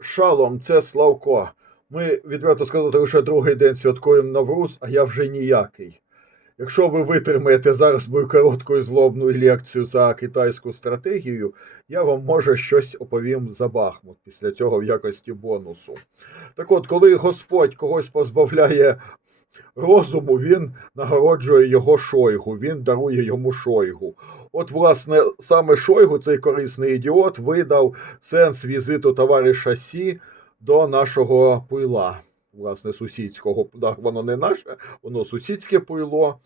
Шалом, це Славко. Ми, відверто сказати, лише другий день святкуємо Навруз, а я вже ніякий. Якщо ви витримаєте зараз мою коротку і злобну лекцію за китайську стратегію, я вам може щось оповім за Бахмут після цього в якості бонусу. Так от, коли Господь когось позбавляє розуму, він нагороджує його шойгу, він дарує йому шойгу. От, власне, саме Шойгу, цей корисний ідіот, видав сенс візиту товариша Сі до нашого пуйла, власне, сусідського. Воно не наше, воно сусідське пуйло.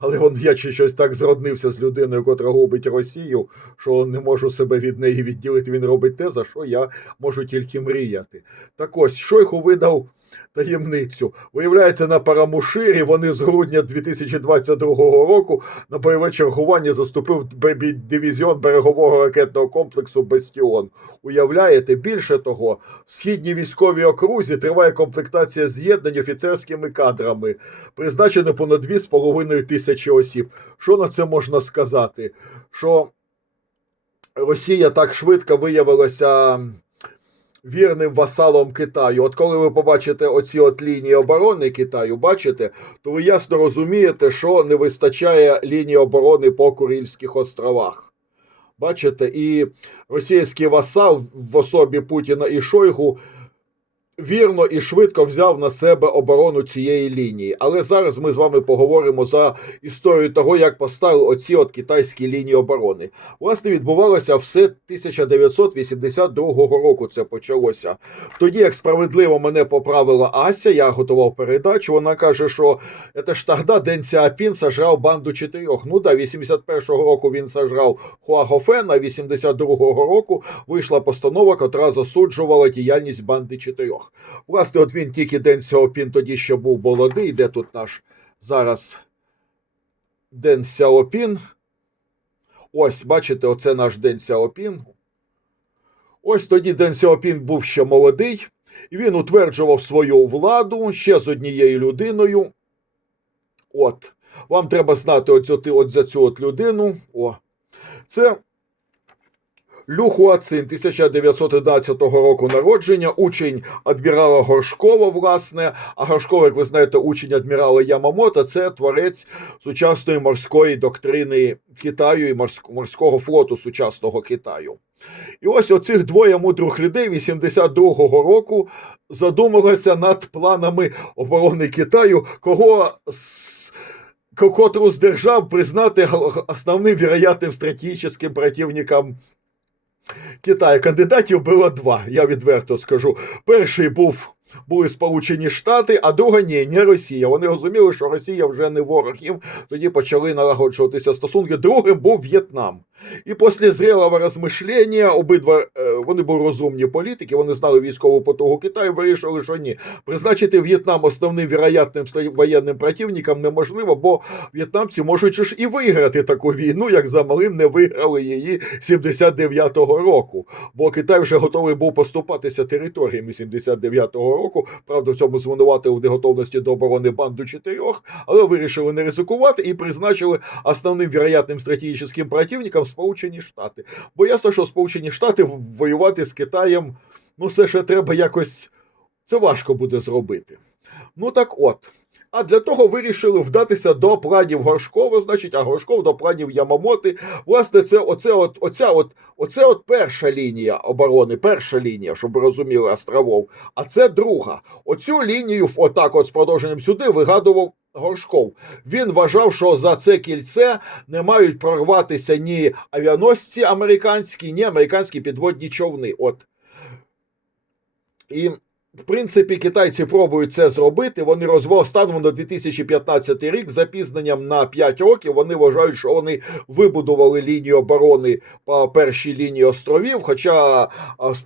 Але вон, я чи щось так зроднився з людиною, котра губить Росію, що не можу себе від неї відділити. Він робить те, за що я можу тільки мріяти. Так ось Шойгу видав таємницю. Виявляється, на Парамуширі вони з грудня 2022 року на бойове чергування заступив дивізіон берегового ракетного комплексу Бастіон. Уявляєте, більше того, в східній військовій окрузі триває комплектація з'єднань офіцерськими кадрами. Призначено понад 2,5 тисячі осіб. Що на це можна сказати? Що Росія так швидко виявилася вірним васалом Китаю. От коли ви побачите оці от лінії оборони Китаю, бачите, то ви ясно розумієте, що не вистачає лінії оборони по Курильських островах. Бачите, і російський васал в особі Путіна і Шойгу вірно і швидко взяв на себе оборону цієї лінії. Але зараз ми з вами поговоримо за історію того, як поставили оці от китайські лінії оборони. Власне, відбувалося все 1982 року. Це почалося. Тоді, як справедливо мене поправила Ася, я готував передачу. Вона каже, що це ж тоді Ден Сяопін сажрав банду чотирьох. Ну да, 81-го року він сажрав Хуагофена, а 82-го року вийшла постанова, котра засуджувала діяльність банди чотирьох. Власне, от він тільки Ден Сяопін тоді ще був молодий. Де тут наш зараз Ден Сяопін? Ось, бачите, оце наш Ден Сяопін. Ось тоді Ден Сяопін був ще молодий, і він утверджував свою владу ще з однією людиною. От, вам треба знати оцю, от за цю от людину. О, це Лю Хуацин 1911 року народження, учень адмірала Горшкова, власне. А Горшков, як ви знаєте, учень адмірала Ямамото, це творець сучасної морської доктрини Китаю і морськ- морського флоту сучасного Китаю. І ось оцих двоє мудрих людей 82-го року задумалися над планами оборони Китаю, кого котру з держав признати основним вероятним стратегічним противником Китаю. Кандидатів було два, я відверто скажу. Перший був. Були Сполучені Штати, а друга ні, не Росія. Вони розуміли, що Росія вже не ворог їм. Тоді почали налагоджуватися стосунки. Другим був В'єтнам. І після зрілого розмишлення обидва е, вони були розумні політики, вони знали військову потугу Китаю, вирішили, що ні. Призначити В'єтнам основним вероятним воєнним противником неможливо, бо в'єтнамці можуть ж і виграти таку війну, як за малим не виграли її 79-го року. Бо Китай вже готовий був поступатися територіями 79-го року. Правда, в цьому звинуватили в неготовності до оборони банду чотирьох, але вирішили не ризикувати і призначили основним вероятним стратегічним противником Сполучені Штати. Бо ясно, що Сполучені Штати воювати з Китаєм, ну все ще треба якось. Це важко буде зробити. Ну так от. А для того вирішили вдатися до планів Горшкова, значить, а Горшков до планів Ямамоти. Власне, це оце от, оця от, оце от перша лінія оборони, перша лінія, щоб ви розуміли, островов. А це друга. Оцю лінію, отак, от з продовженням сюди, вигадував Горшков. Він вважав, що за це кільце не мають прорватися ні авіаносці американські, ні американські підводні човни. От. І, в принципі, китайці пробують це зробити. Вони розво станом на 2015 рік запізненням на 5 років. Вони вважають, що вони вибудували лінію оборони по першій лінії островів. Хоча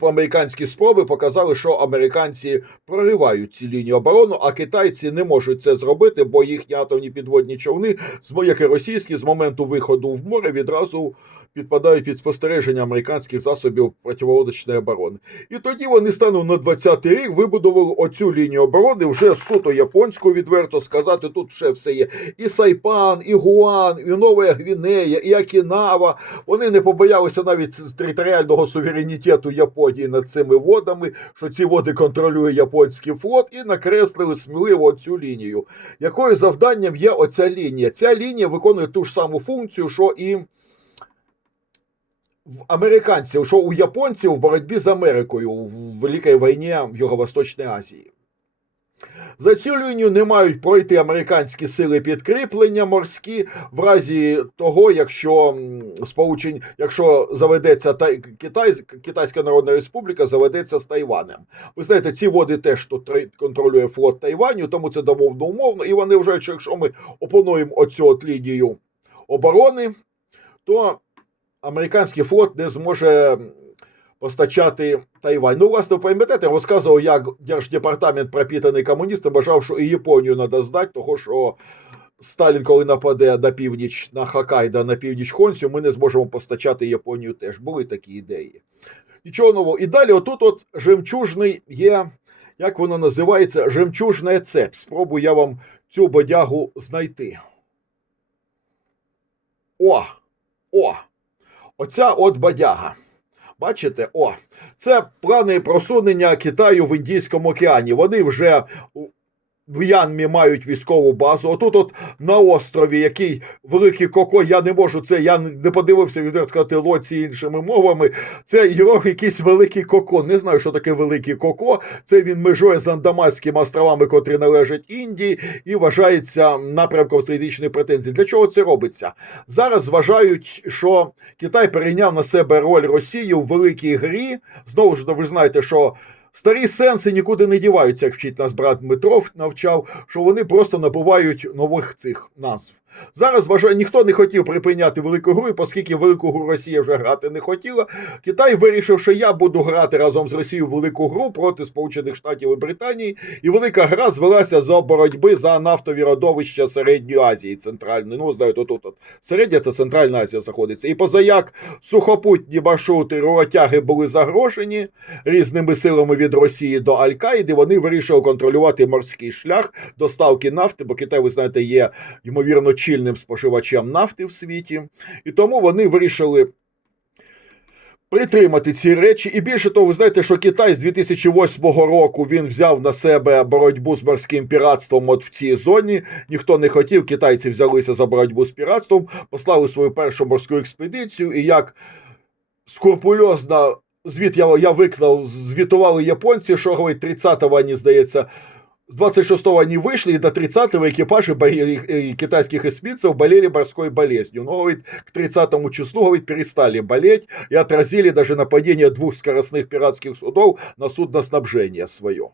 американські спроби показали, що американці проривають ці лінії оборони, а китайці не можуть це зробити, бо їхні атомні підводні човни, як і російські, з моменту виходу в море відразу підпадають під спостереження американських засобів противолодочної оборони. І тоді вони стануть на 20-й рік вибудували оцю лінію оборони вже суто японську, відверто сказати. Тут ще все є. І Сайпан, і Гуан, і Нова Гвінея, і Акінава. Вони не побоялися навіть з територіального суверенітету Японії над цими водами, що ці води контролює японський флот, і накреслили сміливо цю лінію. Якою завданням є оця лінія? Ця лінія виконує ту ж саму функцію, що і в американців, що у японців в боротьбі з Америкою в Великій війні в Юго-Восточній Азії. За цю лінію не мають пройти американські сили підкріплення морські в разі того, якщо сполучень, якщо заведеться Тай, Китай, Китайська Народна Республіка заведеться з Тайванем. Ви знаєте, ці води теж тут контролює флот Тайваню, тому це домовно умовно. І вони що якщо ми опонуємо оцю от лінію оборони, то американський флот не зможе постачати Тайвань. Ну, власне, пам'ятаєте, я розказував, як Держдепартамент, пропітаний комуністом, бажав, що і Японію треба здати, того що Сталін, коли нападе на північ на Хоккайдо, на північ Хонсю, ми не зможемо постачати Японію теж. Були такі ідеї. Нічого нового. І далі, отут от жемчужний є, як воно називається, жемчужна цепь. Спробую я вам цю бодягу знайти. О! О! Оця от бадяга. Бачите, о, це плани просунення Китаю в Індійському океані. Вони вже в Янмі мають військову базу. Отут, от на острові, який великий коко, я не можу це, я не подивився відверто сказати лоці іншими мовами. Це його якийсь великий коко. Не знаю, що таке великий коко. Це він межує з Андаманськими островами, котрі належать Індії, і вважається напрямком стратегічної претензії. Для чого це робиться? Зараз вважають, що Китай перейняв на себе роль Росії у великій грі. Знову ж ви знаєте, що. Старі сенси нікуди не діваються, як вчить нас брат Дмитров навчав, що вони просто набувають нових цих назв. Зараз вважаю, ніхто не хотів припиняти велику гру, і оскільки велику гру Росія вже грати не хотіла, Китай вирішив, що я буду грати разом з Росією велику гру проти Сполучених Штатів і Британії, і велика гра звелася за боротьби за нафтові родовища Середньої Азії центральної. Ну, знаєте, отут от середня та Центральна Азія знаходиться. І позаяк сухопутні маршрути ротяги були загрожені різними силами від Росії до Аль-Каїди, вони вирішили контролювати морський шлях доставки нафти, бо Китай, ви знаєте, є ймовірно чільним споживачем нафти в світі, і тому вони вирішили. Притримати ці речі, і більше того, ви знаєте, що Китай з 2008 року він взяв на себе боротьбу з морським піратством от в цій зоні. Ніхто не хотів. Китайці взялися за боротьбу з піратством, послали свою першу морську експедицію. І як скрупульозно звіт я, я виклав, звітували японці, що говорить, 30-го вони, здається, с 26-го они вышли, и до 30-го экипажи болели- э, китайских эсминцев болели морской болезнью. Но, говорит, к 30 числу, говорит, перестали болеть и отразили даже нападение двух скоростных пиратских судов на судноснабжение свое.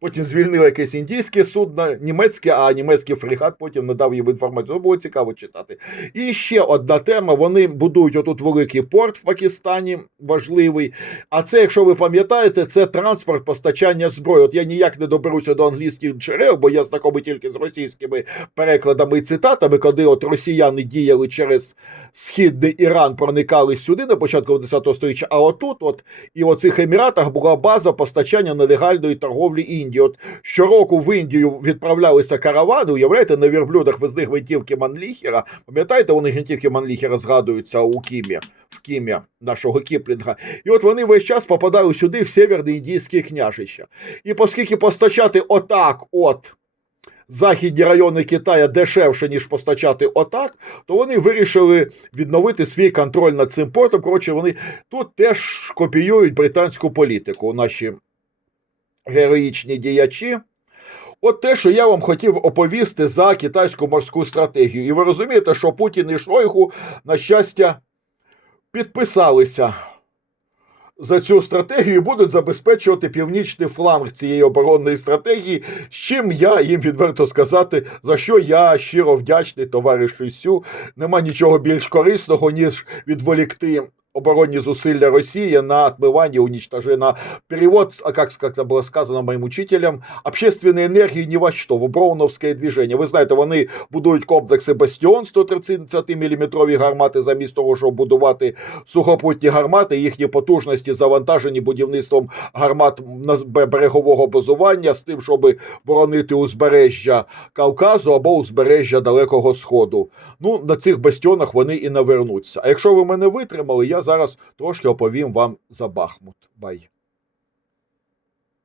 Потім звільнили якесь індійське судно, німецьке, а німецький фрегат потім надав їм інформацію. Було цікаво читати. І ще одна тема: вони будують отут великий порт в Пакистані, важливий. А це, якщо ви пам'ятаєте, це транспорт постачання зброї. От я ніяк не доберуся до англійських джерел, бо я знайомий тільки з російськими перекладами і цитатами, коли от росіяни діяли через східний Іран, проникали сюди на початку 10 століття. А отут, от і в цих еміратах була база постачання нелегальної торговлі Індії. От щороку в Індію відправлялися каравани, уявляєте, на вірблюдах везли гвинтівки Манліхера. Пам'ятаєте, вони гвинтівки Манліхера згадуються у Кімі, в Кімі нашого Кіплінга. І от вони весь час попадали сюди, в Северне індійське княжище. І оскільки постачати отак, от. Західні райони Китая дешевше, ніж постачати отак, то вони вирішили відновити свій контроль над цим портом. Коротше, вони тут теж копіюють британську політику, наші героїчні діячі. От те, що я вам хотів оповісти за китайську морську стратегію. І ви розумієте, що Путін і Шойгу, на щастя, підписалися за цю стратегію і будуть забезпечувати північний фланг цієї оборонної стратегії, з чим я їм відверто сказати, за що я щиро вдячний товаришу Сю. Нема нічого більш корисного, ніж відволікти оборонні зусилля Росії на отмывание, уничтожение, на перевод, а как, как это было сказано моим учителем, общественної енергії ні во що, в Броуновське движення. Ви знаєте, вони будують комплекси Бастіон 130 мм гармати, замість того, щоб будувати сухопутні гармати, їхні потужності завантажені будівництвом гармат на б- берегового базування з тим, щоб боронити узбережжя Кавказу або узбережжя Далекого Сходу. Ну, на цих бастіонах вони і навернуться. А якщо ви мене витримали, я зараз трошки оповім вам за Бахмут. Бай.